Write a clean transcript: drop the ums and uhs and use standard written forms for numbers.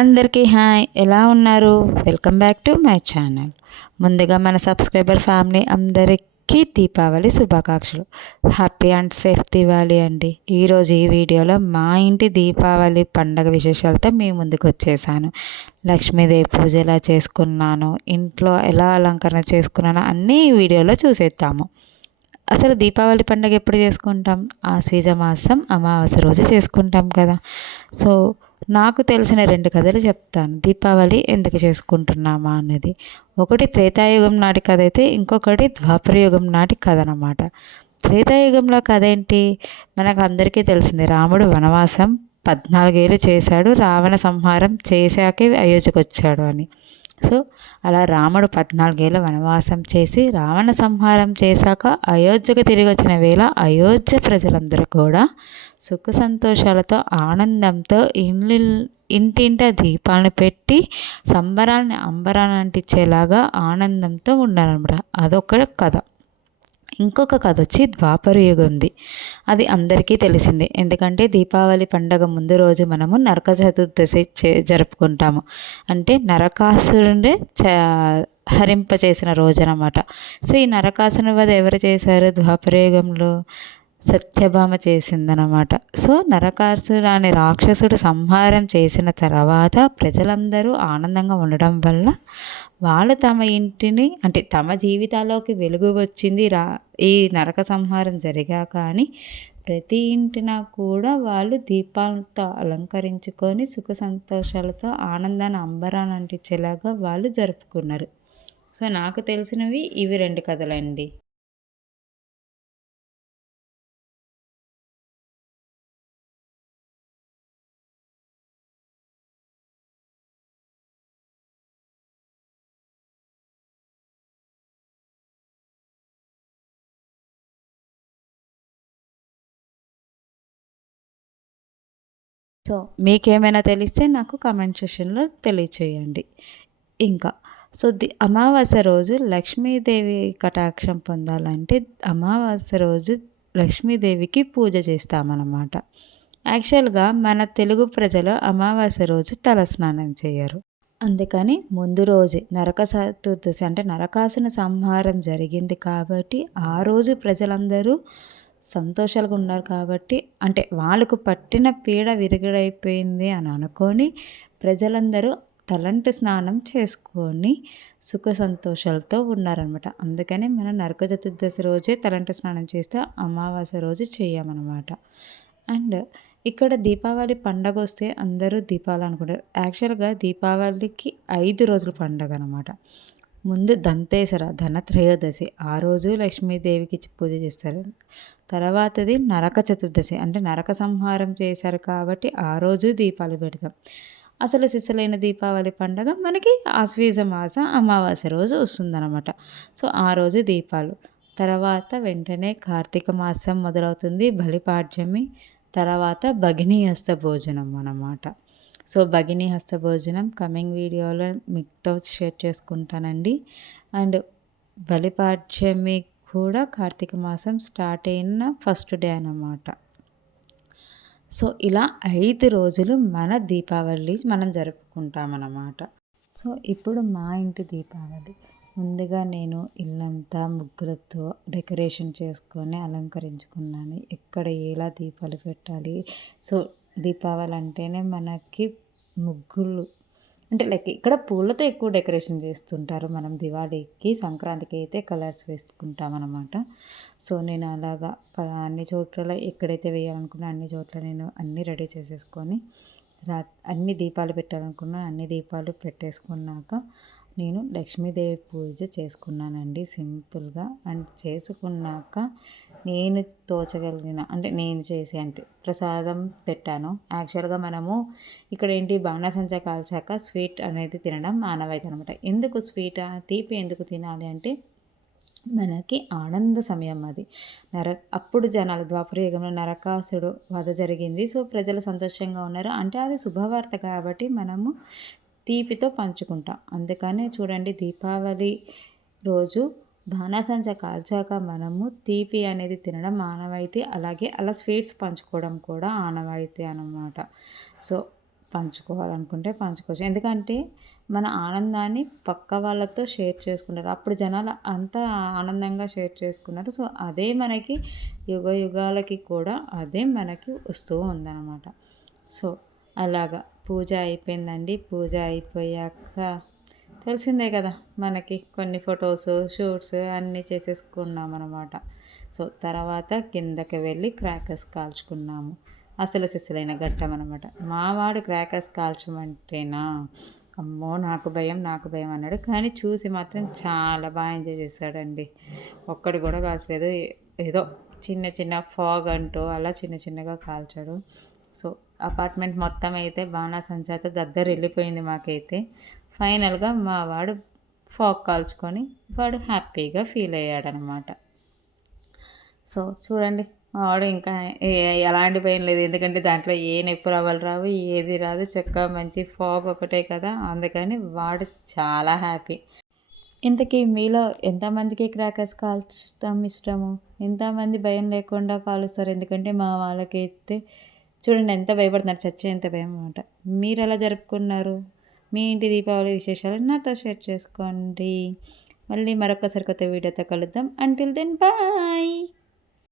అందరికీ హాయ్, ఎలా ఉన్నారు? Welcome back to my channel. ముందుగా మన సబ్స్క్రైబర్ ఫ్యామిలీ అందరికీ దీపావళి శుభాకాంక్షలు. హ్యాపీ అండ్ సేఫ్ దివాళీ అండి. ఈరోజు ఈ వీడియోలో మా ఇంటి దీపావళి పండగ విశేషాలతో మీ ముందుకు వచ్చేసాను. లక్ష్మీదేవి పూజ ఎలా చేసుకున్నాను, ఇంట్లో ఎలా అలంకరణ చేసుకున్నానో అన్నీ ఈ వీడియోలో చూసేద్దాము. అసలు దీపావళి పండుగ ఎప్పుడు చేసుకుంటాం? ఆశ్వీజ మాసం అమావాస్య రోజు చేసుకుంటాం కదా. సో నాకు తెలిసిన 2 కథలు చెప్తాను, దీపావళి ఎందుకు చేసుకుంటున్నామా అన్నది. ఒకటి త్రేతాయుగం నాటి కథ అయితే, ఇంకొకటి ద్వాపరయుగం నాటి కథ అన్నమాట. త్రేతాయుగంలో కథ ఏంటి? మనకు అందరికీ తెలిసింది, రాముడు వనవాసం 14 ఏళ్ళు చేశాడు, రావణ సంహారం చేశాకే అయోధ్యకు వచ్చాడు అని. సో అలా రాముడు 14 ఏళ్ళ వనవాసం చేసి రావణ సంహారం చేశాక అయోధ్యకు తిరిగి వచ్చిన వేళ అయోధ్య ప్రజలందరూ కూడా సుఖ సంతోషాలతో ఆనందంతో ఇంటింట దీపాలను పెట్టి సంబరాలని అంబరాన్ని అంటించేలాగా ఆనందంతో ఉన్నారన్నమాట. అదొక కథ. ఇంకొక కథ వచ్చి ద్వాపర యుగంది. అది అందరికీ తెలిసిందే, ఎందుకంటే దీపావళి పండగ ముందు రోజు మనము నరక చతుర్దశి జరుపుకుంటాము. అంటే నరకాసురుడే హరింపచేసిన రోజు అనమాట. సో ఈ నరకాసుని వధ ఎవరు చేశారు? ద్వాపరయుగంలో సత్యభామ చేసిందనమాట. సో నరకాసురు అనే రాక్షసుడు సంహారం చేసిన తర్వాత ప్రజలందరూ ఆనందంగా ఉండడం వల్ల వాళ్ళు తమ ఇంటిని, అంటే తమ జీవితాల్లోకి వెలుగు వచ్చింది ఈ నరక సంహారం జరిగాక అని ప్రతి ఇంటిన కూడా వాళ్ళు దీపాలతో అలంకరించుకొని సుఖ సంతోషాలతో ఆనందాన్ని అంబరాన్ని అంటించేలాగా వాళ్ళు జరుపుకున్నారు. సో నాకు తెలిసినవి ఇవి 2 కథలండి. సో మీకేమైనా తెలిస్తే నాకు కామెంట్ సెక్షన్లో తెలియచేయండి. ఇంకా సో అమావాస్య రోజు లక్ష్మీదేవి కటాక్షం పొందాలంటే అమావాస్య రోజు లక్ష్మీదేవికి పూజ చేస్తామన్నమాట. యాక్చువల్గా మన తెలుగు ప్రజలు అమావాస్య రోజు తలస్నానం చేయరు. అందుకని ముందు రోజే నరక చతుర్దశి అంటే నరకాసుని సంహారం జరిగింది కాబట్టి ఆ రోజు ప్రజలందరూ సంతోషాలుగా ఉన్నారు కాబట్టి, అంటే వాళ్ళకు పట్టిన పీడ విరుగుడైపోయింది అని అనుకొని ప్రజలందరూ తలంటు స్నానం చేసుకొని సుఖ సంతోషాలతో ఉన్నారనమాట. అందుకని మనం నరక చతుర్దశి రోజే తలంటు స్నానం చేస్తే అమావాస్య రోజు చేయమన్నమాట. అండ్ ఇక్కడ దీపావళి పండగ వస్తే అందరూ దీపాలు అనుకుంటారు. యాక్చువల్గా దీపావళికి 5 రోజుల పండగ అనమాట. ముందు దంతేసర ధనత్రయోదశి, ఆ రోజు లక్ష్మీదేవికి పూజ చేస్తారు. తర్వాతది నరక చతుర్దశి, అంటే నరక సంహారం చేశారు కాబట్టి ఆ రోజు దీపాలు పెడతాం. అసలు సిసలైన దీపావళి పండగ మనకి ఆశ్వీజ మాస అమావాస్య రోజు వస్తుందన్నమాట. సో ఆ రోజు దీపాలు. తర్వాత వెంటనే కార్తీక మాసం మొదలవుతుంది, బలిపాడ్యమి. తర్వాత భగినీ హస్త భోజనం అన్నమాట. సో భగినీ హస్త భోజనం కమింగ్ వీడియోలో మీతో షేర్ చేసుకుంటానండి. అండ్ బలిపాడ్యమి కూడా కార్తీక మాసం స్టార్ట్ అయిన ఫస్ట్ డే అన్నమాట. సో ఇలా 5 రోజులు మన దీపావళి మనం జరుపుకుంటామన్నమాట. సో ఇప్పుడు మా ఇంటి దీపావళి. ముందుగా నేను ఇల్లంతా ముగ్గులతో డెకరేషన్ చేసుకొని అలంకరించుకున్నాను. ఎక్కడ ఎలా దీపాలు పెట్టాలి. సో దీపావళి అంటేనే మనకి ముగ్గులు, అంటే లైక్ ఇక్కడ పూలతో ఎక్కువ డెకరేషన్ చేస్తుంటారు. మనం దివాళీకి సంక్రాంతికి అయితే కలర్స్ వేసుకుంటాం అనమాట. సో నేను అలాగా అన్ని చోట్ల ఎక్కడైతే వేయాలనుకున్నా అన్ని చోట్ల నేను అన్నీ రెడీ చేసేసుకొని అన్ని దీపాలు పెట్టాలనుకున్నా అన్ని దీపాలు పెట్టేసుకున్నాక నేను లక్ష్మీదేవి పూజ చేసుకున్నానండి సింపుల్గా. అండ్ చేసుకున్నాక నేను తోచగలిగిన, అంటే నేను చేసి అంటే ప్రసాదం పెట్టాను. యాక్చువల్గా మనము ఇక్కడ ఏంటి, బాణాసంచా కాల్చాక స్వీట్ అనేది తినడం ఆనవాయితీ అనమాట. ఎందుకు స్వీట్ తీపి ఎందుకు తినాలి అంటే మనకి ఆనంద సమయం అది. అప్పుడు జనాలు ద్వాపరయుగంలో నరకాసుడు వధ జరిగింది. సో ప్రజలు సంతోషంగా ఉన్నారు అంటే అది శుభవార్త కాబట్టి మనము తీపితో పంచుకుంటాం. అందుకనే చూడండి దీపావళి రోజు బాణాసంచా కాల్చాక మనము తీపి అనేది తినడం ఆనవాయితీ. అలాగే అలా స్వీట్స్ పంచుకోవడం కూడా ఆనవాయితీ అన్నమాట. సో పంచుకోవాలనుకుంటే పంచుకోవచ్చు. ఎందుకంటే మన ఆనందాన్ని పక్క వాళ్ళతో షేర్ చేసుకున్నారు. అప్పుడు జనాలు అంతా ఆనందంగా షేర్ చేసుకున్నారు. సో, అదే మనకి యుగ యుగాలకి కూడా అదే మనకి వస్తూ ఉందనమాట. సో, అలాగా పూజ అయిపోయిందండి. పూజ అయిపోయాక తెలిసిందే కదా! మనకి కొన్ని ఫొటోస్, షూట్స్ అన్నీ చేసేసుకున్నామనమాట. సో, తర్వాత కిందకి వెళ్ళి క్రాకర్స్ కాల్చుకున్నాము. అసలు సిసలైన ఘట్టమనమాట. మా వాడు క్రాకర్స్ కాల్చమంటేనా, అమ్మో! నాకు భయం, నాకు భయం అన్నాడు. కానీ చూసి మాత్రం చాలా ఎంజాయ్ చేశాడండి. ఒక్కటి కూడా కాల్చలేదు. ఏదో చిన్న చిన్న ఫాగ్ అంటూ అలా చిన్న చిన్నగా కాల్చాడు. సో, అపార్ట్మెంట్ మొత్తం అయితే బాణాసంచాతో దద్దరిల్లిపోయింది మాకైతే. ఫైనల్‌గా మా వాడు ఫాగ్ కాల్చుకొని వాడు హ్యాపీగా ఫీల్ అయ్యాడనమాట. సో, చూడండి మా వాడు ఇంకా ఎలాంటి భయం లేదు. ఎందుకంటే దాంట్లో ఏ నెప్పు రవ్వలు రావు, ఏది రాదు. చక్కగా మంచి ఫాగ్ ఒకటే కదా! అందుకని వాడు చాలా హ్యాపీ. ఇంతకీ మీలో ఎంతమందికి క్రాకర్స్ కాల్చడం ఇష్టము? ఎంతమంది భయం లేకుండా కాలుస్తారు? ఎందుకంటే మా వాళ్ళకైతే చూడండి ఎంత భయపడుతున్నారు. చచ్చేంత భయం అనమాట. మీరెలా జరుపుకున్నారు? మీ ఇంటి దీపావళి విశేషాలు నాతో షేర్ చేసుకోండి. మళ్ళీ మరొక సరికొత్త వీడియోతో కలుద్దాం. Until then bye.